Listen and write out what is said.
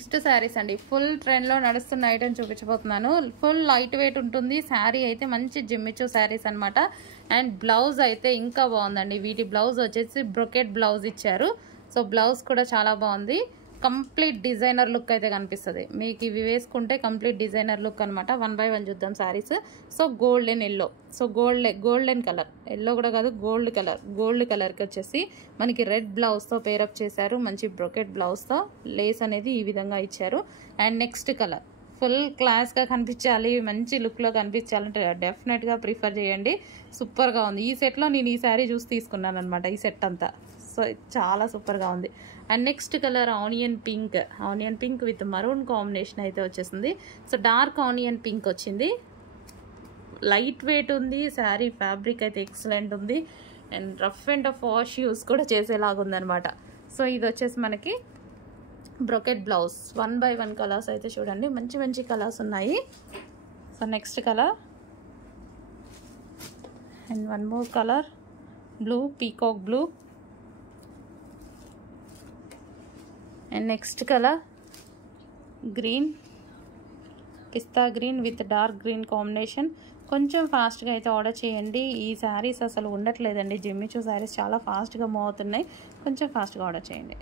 Next saris అండి, full ట్రెండ్లో నడుస్తున్న ఐటమ్ చూపించబోతున్నాను. ఫుల్ లైట్ వెయిట్ ఉంటుంది శారీ అయితే, మంచి జిమ్మిచూ శారీస్ అనమాట. అండ్ బ్లౌజ్ అయితే ఇంకా బాగుందండి. వీటి బ్లౌజ్ వచ్చేసి బ్రొకెట్ బ్లౌజ్ ఇచ్చారు. సో బ్లౌజ్ కూడా చాలా బాగుంది. కంప్లీట్ డిజైనర్ లుక్ అయితే కనిపిస్తుంది మీకు. ఇవి వేసుకుంటే కంప్లీట్ డిజైనర్ లుక్ అనమాట. 1 by 1 చూద్దాం saris. So golden yellow, so golden colour, yellow కూడా కాదు గోల్డ్ కలర్కి వచ్చేసి మనకి రెడ్ బ్లౌజ్తో పేరప్ చేశారు. మంచి బ్రొకెట్ బ్లౌజ్తో లేస్ అనేది ఈ విధంగా ఇచ్చారు. అండ్ నెక్స్ట్ కలర్ ఫుల్ క్లాస్గా కనిపించాలి, మంచి లుక్లో కనిపించాలంటే డెఫినెట్గా ప్రిఫర్ చేయండి. సూపర్గా ఉంది. ఈ సెట్లో నేను ఈ శారీ చూసి తీసుకున్నాను అనమాట, ఈ సెట్ అంతా. సో చాలా సూపర్గా ఉంది. And next colour onion pink with maroon combination అయితే వచ్చేసింది. సో డార్క్ ఆనియన్ పింక్ వచ్చింది. లైట్ వెయిట్ ఉంది శారీ. ఫ్యాబ్రిక్ అయితే ఎక్సలెంట్ ఉంది. And rough and wash use కూడా చేసేలాగా ఉందనమాట. సో ఇది వచ్చేసి మనకి బ్రొకెట్ బ్లౌజ్. 1 by 1 కలర్స్ అయితే చూడండి, మంచి మంచి కలర్స్ ఉన్నాయి. So next colour and one more colour blue, peacock blue. And next colour green, pista green with dark green combination. కొంచెం ఫాస్ట్గా అయితే ఆర్డర్ చేయండి. ఈ శారీస్ అసలు ఉండట్లేదండి. జిమ్మిచూ శారీస్ చాలా ఫాస్ట్గా మూవ్ అవుతున్నాయి. కొంచెం ఫాస్ట్గా ఆర్డర్ చేయండి.